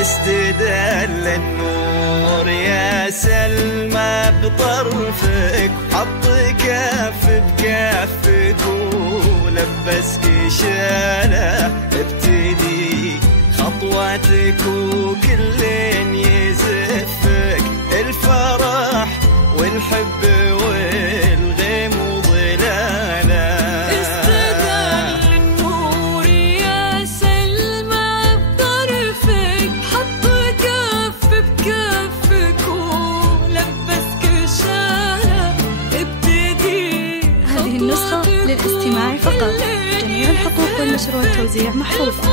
استدل النور يا سلمى بطرفك، حط كف بكفك ولبسك شاله، ابتدي خطواتك وكل يزفك، الفرح والحب والغيم وظلاله. للاستماع فقط، جميع الحقوق والنشر والتوزيع محفوظة.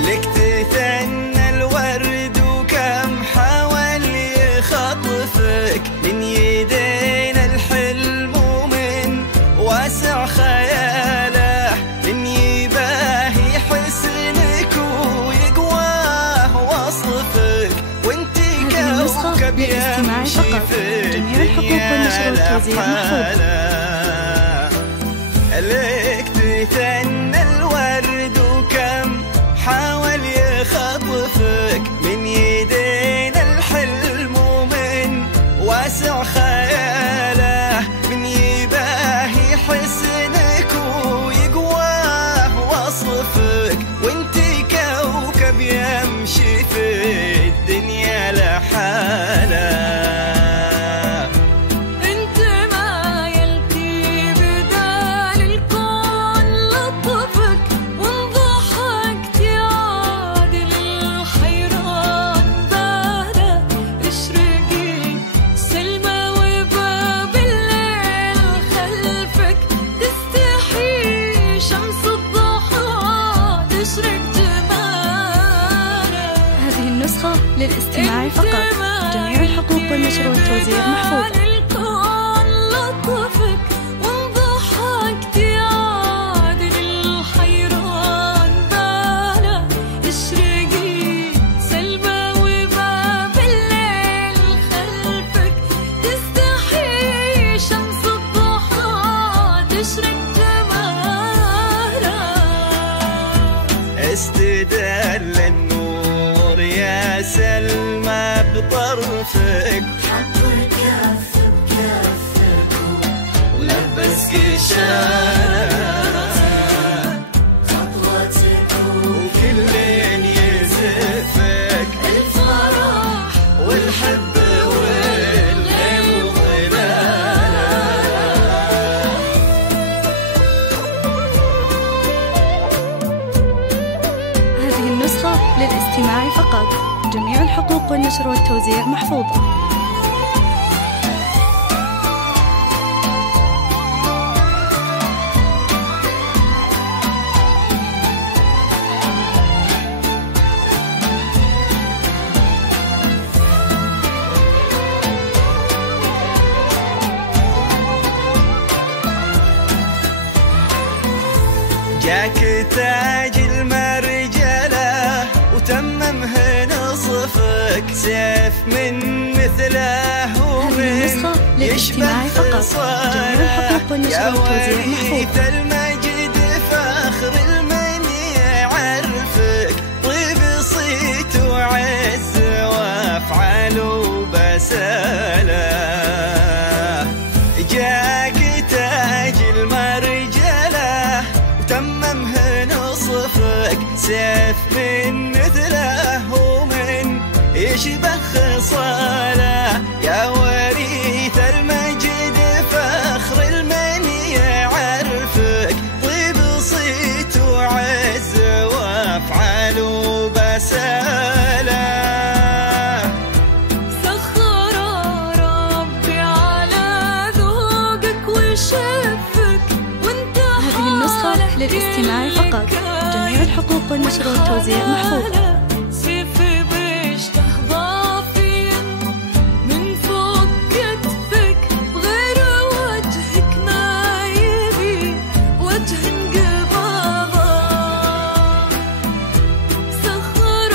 لك تثنى الورد وكم حاول يخطفك، من يدينا الحلم ومن واسع خياله، من يباهي حسنك ويقواه وصفك، وانتي كوكب يمشي في الدنيا لحاله. لك تثنى الورد وكم حاول يخطفك، من يدينا الحلم ومن واسع خياله، من يباهي حسنك ويقواه وصفك، وانتي كوكب يمشي في الدنيا لحاله. للاستماع فقط، جميع الحقوق والنشر والتوزيع محفوظة. استدل النور يا سلمى بطرفك، حط كف بكفك ولبسك شاله، خطوتك وكل يزفك، الفرح والحب والغيم وظلاله. هذه النسخة للاستماع فقط، جميع الحقوق والنشر والتوزيع محفوظة. جاك تاج المرجلة وتممه نصفك سيف من مثله ومن يشبه خصاله يا وريث المجد فخر المن يعرفك طيب صيت وعز وافعال وبساله جاك تاج المرجله وتممه نصفك سيف من مثله ومن يشبه خصاله يا وريث المجد فخر المن يعرفك طيب صيت وعز وافعال وبساله سخر ربي على ذوقك وشفك وانت هذه النسخة للاستماع فقط. جميع الحقوق والنشر والتوزيع محفوظة. سيفي بيشتهضى فين من فوق كتفك غير وجهك ما يبي وجه انقباضة سخر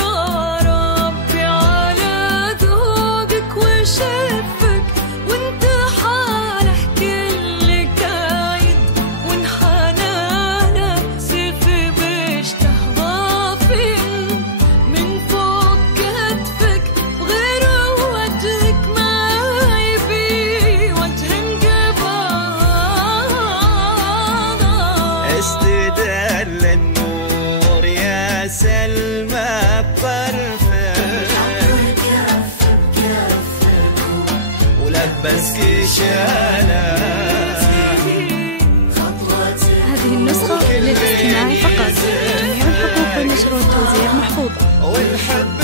ربي على ذوقك وشفك وانت حالح كل كايد وانحنانا سيفي بيشتهضى فين من فوق كتفك غير وجهك ما يبي وجه انقباضة استدل النور يا سلمى بطرفك ولبسك شاله هذه النسخة للاستماع فقط. جميع الحقوق والنشر والتوزيع محفوظة. والحب